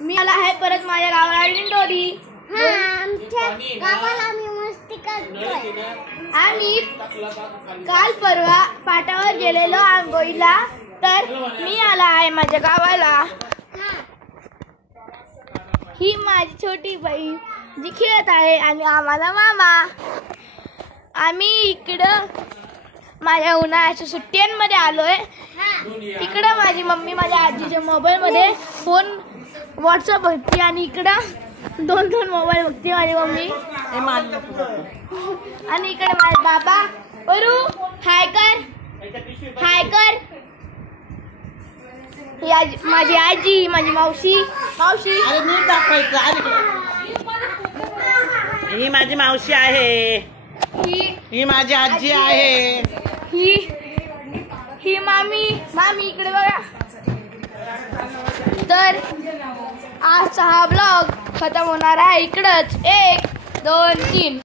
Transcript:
मी आला आहे परत माझ्या गावाला दिंडोरी। आमच्या गावाला आम्ही मस्ती करतोय। आम्ही काल परवा पाटावर गेलेलो आंघोळीला, तर मी आला आहे माझ्या गावाला। ही माझी छोटी बहीण जी खेळत आहे आणि आम्हाला मामा। आम्ही इकडं माझ्या उन्हाळ्याच्या सुट्ट्यांमध्ये आलोय। इकडं माझी मम्मी माझ्या आजीच्या मोबाईलमध्ये फोन व्हॉट्सअप बघते आणि इकडं दोन मोबाईल बघते माझी मम्मी। आणि इकडे माझे बाबा वरू हाय कर हाय कर। माझी आजी माझी मावशी अरे नीट दाखवायचं। ही माझी मावशी आहे, ही माझी आजी आहे, ही मामी इकडे बघा। तर आजचा हा ब्लॉग खतम होणार आहे इकडंच। 1 2 3